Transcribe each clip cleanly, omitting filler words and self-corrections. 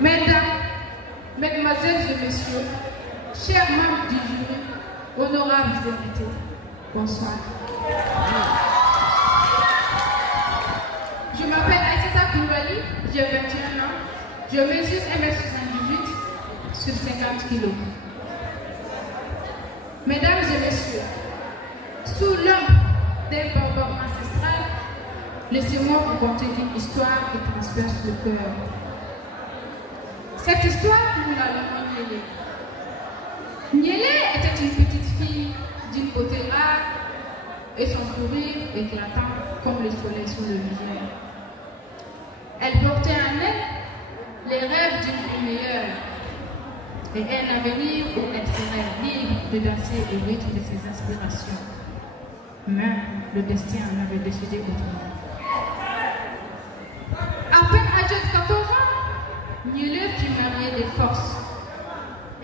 Mesdames, Mesdemoiselles et Messieurs, chers membres du jury, honorables invités, bonsoir. Je m'appelle Aïssata Koulibaly, j'ai 21 ans, je mesure 1m78 sur 50 kg. Mesdames et Messieurs, sous l'ombre d'un baobab ancestral, laissez-moi vous conter une histoire qui transperce le cœur. Cette histoire, nous la nommons Niélé. Niélé était une petite fille d'une beauté rare et son sourire éclatant comme le soleil sur le visage. Elle portait en elle les rêves d'une vie meilleure et un avenir où elle serait libre de danser au rythme de ses aspirations. Mais le destin en avait décidé autrement. À peine âgée de 14 ans, Niélé fut mariée de force.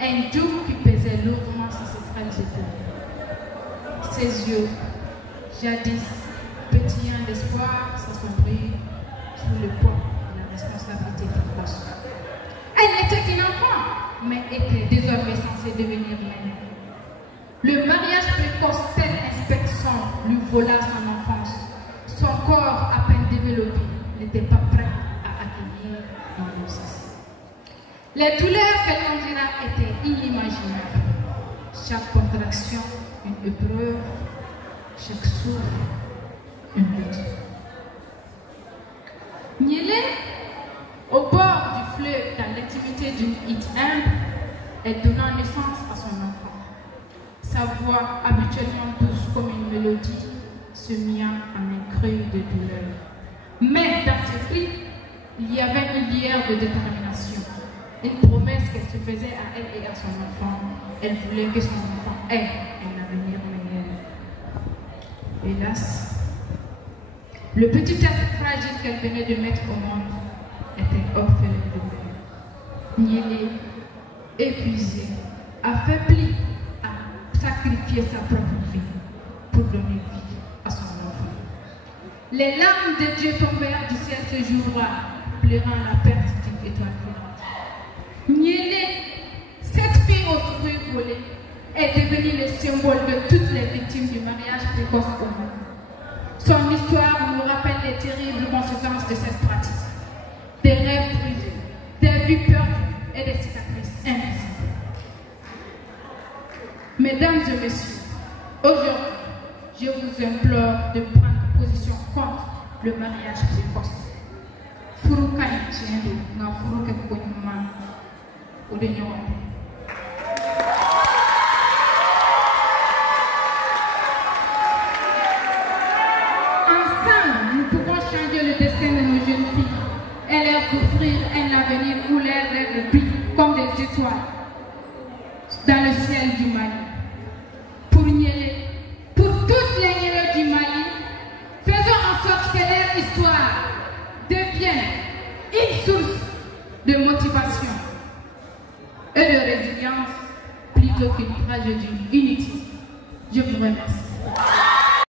Un doux qui pesait lourdement sur ses frêles épaules. Ses yeux, jadis pétillants d'espoir, s'assombrirent sous le poids de la responsabilité qui passe. Elle n'était qu'une enfant, mais était désormais censée devenir mère. Le mariage précoce, tel un spectre sombre, lui vola son enfance. Son corps, à peine développé, n'était pas prêt à accueillir dans l'obsession. Les douleurs qu'elle endura étaient inimaginables. Chaque contraction, une épreuve, chaque souffle, une lutte. Niélé, au bord du fleuve, dans l'intimité d'une hutte humble, elle donna naissance à son enfant. Sa voix, habituellement douce comme une mélodie, se mia en un cri de douleur. Mais dans ce cri, il y avait une lueur de détermination. Une promesse qu'elle se faisait à elle et à son enfant. Elle voulait que son enfant ait un avenir meilleur. Hélas, le petit être fragile qu'elle venait de mettre au monde était orphelin de mère. Niélé, épuisée, affaiblie, a sacrifié sa propre vie pour donner vie à son enfant. Les larmes de Dieu tombèrent du ciel ce jour-là, pleurant la perte d'une étoile filante. Niélé, cette fille au sourire volé, est devenue le symbole de toutes les victimes du mariage précoce au monde. Son histoire nous rappelle les terribles conséquences de cette pratique. Des rêves brisés, des vies perdues et des cicatrices invisibles. Mesdames et messieurs, aujourd'hui, je vous implore de prendre position contre le mariage précoce. Furukai Tiendo, na Furuke Konyuma, Odenyo. Ensemble, nous pouvons changer le destin de nos jeunes filles et leur offrir un avenir où leurs rêves brillent comme des étoiles dans le ciel du Mali. Pour Niélé, pour toutes les Niélé du Mali, faisons en sorte que leur histoire devienne une source de motivation et de résilience plutôt qu'une tragédie inutile. Je vous remercie.